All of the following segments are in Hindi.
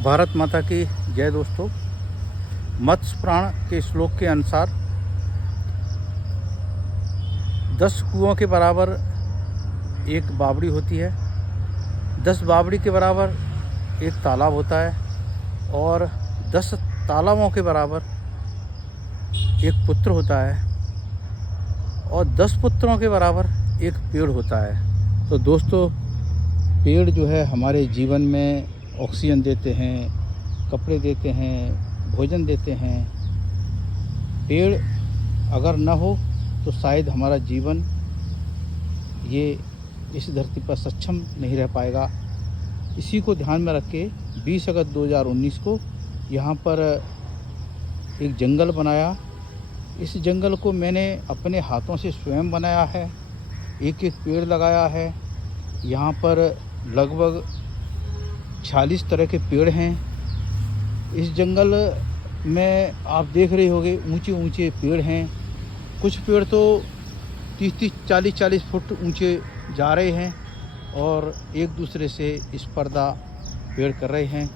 भारत माता की जय। दोस्तों, मत्स्य पुराण के श्लोक के अनुसार 10 कुओं के बराबर एक बावड़ी होती है, 10 बावड़ी के बराबर एक तालाब होता है और 10 तालाबों के बराबर एक पुत्र होता है और 10 पुत्रों के बराबर एक पेड़ होता है। तो दोस्तों, पेड़ जो है हमारे जीवन में ऑक्सीजन देते हैं, कपड़े देते हैं, भोजन देते हैं। पेड़ अगर न हो तो शायद हमारा जीवन ये इस धरती पर सक्षम नहीं रह पाएगा। इसी को ध्यान में रख के 20 अगस्त 2019 को यहाँ पर एक जंगल बनाया। इस जंगल को मैंने अपने हाथों से स्वयं बनाया है, एक एक पेड़ लगाया है। यहाँ पर लगभग 46 तरह के पेड़ हैं। इस जंगल में आप देख रहे होंगे ऊंचे ऊंचे पेड़ हैं। कुछ पेड़ तो 30-30, 40-40 फुट ऊंचे जा रहे हैं और एक दूसरे से स्पर्धा पेड़ कर रहे हैं।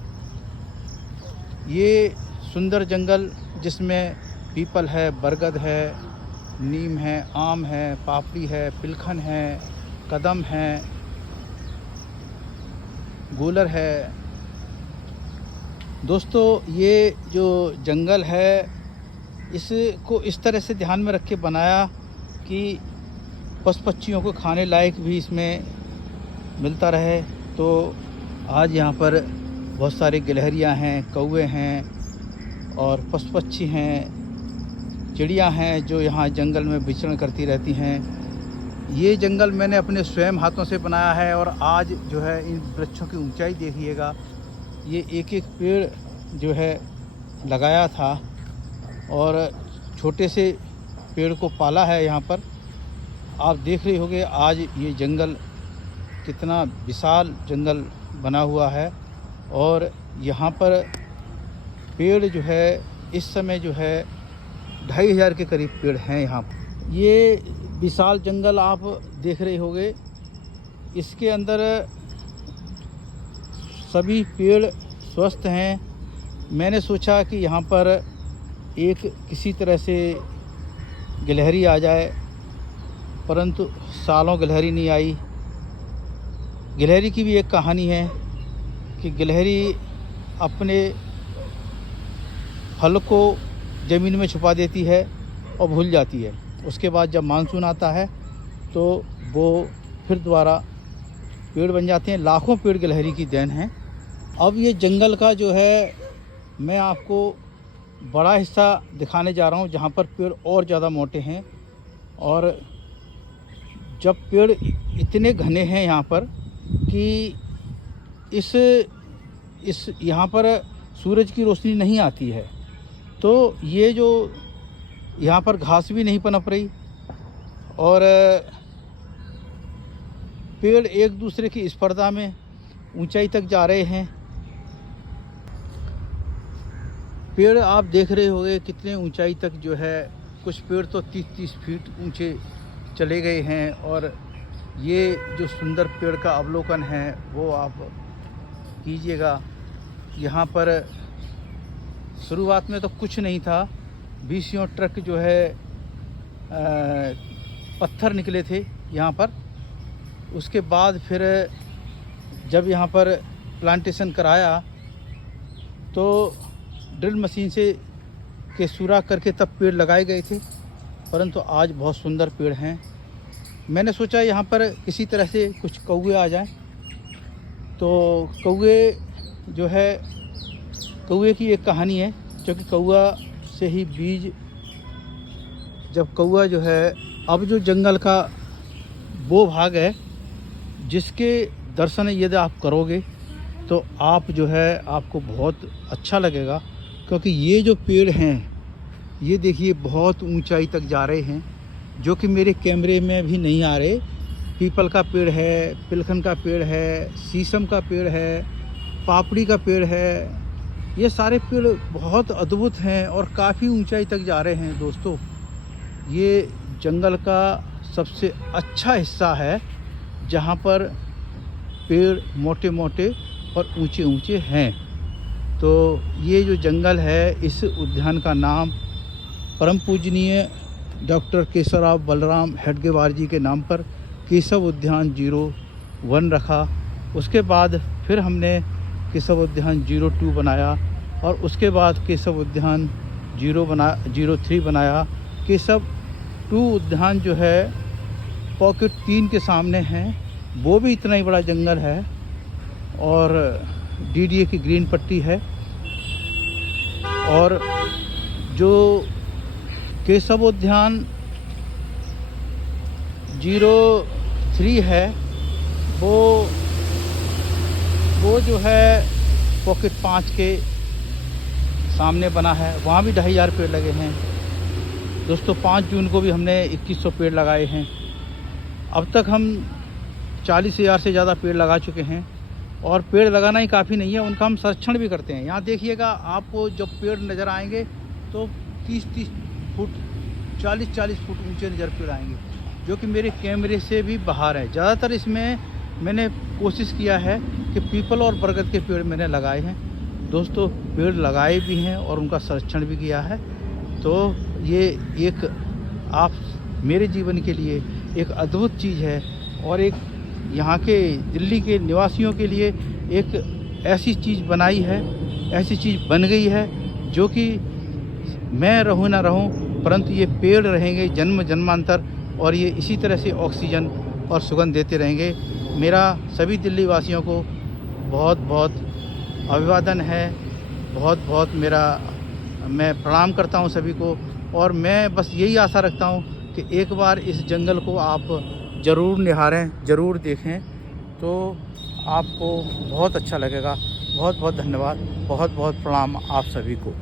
ये सुंदर जंगल जिसमें पीपल है, बरगद है, नीम है, आम है, पापड़ी है, पिलखन है, कदम है, गूलर है। दोस्तों, ये जो जंगल है इसको इस तरह से ध्यान में रख के बनाया कि पशु पक्षियों को खाने लायक भी इसमें मिलता रहे। तो आज यहाँ पर बहुत सारे गिलहरियाँ हैं, कौवे हैं और पशु पक्षी हैं, चिड़िया हैं जो यहाँ जंगल में विचरण करती रहती हैं। ये जंगल मैंने अपने स्वयं हाथों से बनाया है और आज जो है इन वृक्षों की ऊंचाई देखिएगा। ये एक एक पेड़ जो है लगाया था और छोटे से पेड़ को पाला है। यहाँ पर आप देख रहे होंगे आज ये जंगल कितना विशाल जंगल बना हुआ है और यहाँ पर पेड़ जो है इस समय जो है 2500 के करीब पेड़ हैं। यहाँ ये विशाल जंगल आप देख रहे होंगे, इसके अंदर सभी पेड़ स्वस्थ हैं। मैंने सोचा कि यहाँ पर एक किसी तरह से गिलहरी आ जाए, परंतु सालों गिलहरी नहीं आई। गिलहरी की भी एक कहानी है कि गिलहरी अपने फल को ज़मीन में छुपा देती है और भूल जाती है। उसके बाद जब मानसून आता है तो वो फिर दोबारा पेड़ बन जाते हैं। लाखों पेड़ गिलहरी की देन है। अब ये जंगल का जो है मैं आपको बड़ा हिस्सा दिखाने जा रहा हूँ जहाँ पर पेड़ और ज़्यादा मोटे हैं। और जब पेड़ इतने घने हैं यहाँ पर कि इस यहाँ पर सूरज की रोशनी नहीं आती है, तो ये जो यहाँ पर घास भी नहीं पनप रही और पेड़ एक दूसरे की स्पर्धा में ऊंचाई तक जा रहे हैं। पेड़ आप देख रहे होंगे कितने ऊंचाई तक जो है, कुछ पेड़ तो 30-30 फीट ऊंचे चले गए हैं। और ये जो सुंदर पेड़ का अवलोकन है वो आप कीजिएगा। यहाँ पर शुरुआत में तो कुछ नहीं था, 20 ट्रक जो है पत्थर निकले थे यहाँ पर। उसके बाद फिर जब यहाँ पर प्लांटेशन कराया तो ड्रिल मशीन से के सुराख करके तब पेड़ लगाए गए थे, परंतु आज बहुत सुंदर पेड़ हैं। मैंने सोचा यहाँ पर किसी तरह से कुछ कौवे आ जाएं, तो कौवे जो है, कौवे की एक कहानी है, क्योंकि कौवा से ही बीज, जब कौवा जो है, अब जो जंगल का वो भाग है जिसके दर्शन यदि आप करोगे तो आप जो है आपको बहुत अच्छा लगेगा। क्योंकि ये जो पेड़ हैं ये देखिए बहुत ऊंचाई तक जा रहे हैं, जो कि मेरे कैमरे में भी नहीं आ रहे। पीपल का पेड़ है, पिलखन का पेड़ है, शीशम का पेड़ है, पापड़ी का पेड़ है। ये सारे पेड़ बहुत अद्भुत हैं और काफ़ी ऊंचाई तक जा रहे हैं। दोस्तों, ये जंगल का सबसे अच्छा हिस्सा है जहाँ पर पेड़ मोटे मोटे और ऊंचे ऊंचे हैं। तो ये जो जंगल है, इस उद्यान का नाम परम पूजनीय डॉक्टर केशवराव बलराम हेडगेवार जी के नाम पर केशव उद्यान 01 रखा। उसके बाद फिर हमने केशव उद्यान 02 बनाया और उसके बाद केशव उद्यान 03 बनाया। केशव 2 उद्यान जो है पॉकेट 3 के सामने है, वो भी इतना ही बड़ा जंगल है और DDA की ग्रीन पट्टी है। और जो केशव उद्यान 03 है वो जो है पॉकेट 5 के सामने बना है, वहाँ भी 2500 पेड़ लगे हैं दोस्तों। 5 जून को भी हमने 2100 पेड़ लगाए हैं। अब तक हम 40,000 से ज़्यादा पेड़ लगा चुके हैं और पेड़ लगाना ही काफ़ी नहीं है, उनका हम संरक्षण भी करते हैं। यहाँ देखिएगा, आपको जब पेड़ नज़र आएंगे तो 30-30 फुट 40-40 फुट ऊंचे नज़र पेड़ आएंगे, जो कि मेरे कैमरे से भी बाहर है। ज़्यादातर इसमें मैंने कोशिश किया है कि पीपल और बरगद के पेड़ मैंने लगाए हैं दोस्तों, पेड़ लगाए भी हैं और उनका संरक्षण भी किया है। तो ये एक आप मेरे जीवन के लिए एक अद्भुत चीज़ है और एक यहाँ के दिल्ली के निवासियों के लिए एक ऐसी चीज़ बनाई है, ऐसी चीज़ बन गई है जो कि मैं रहूँ ना रहूँ, परंतु ये पेड़ रहेंगे जन्म जन्मांतर और ये इसी तरह से ऑक्सीजन और सुगंध देते रहेंगे। मेरा सभी दिल्ली वासियों को बहुत बहुत अभिवादन है, बहुत मैं प्रणाम करता हूँ सभी को। और मैं बस यही आशा रखता हूँ कि एक बार इस जंगल को आप ज़रूर निहारें, ज़रूर देखें, तो आपको बहुत अच्छा लगेगा। बहुत बहुत धन्यवाद, बहुत बहुत प्रणाम आप सभी को।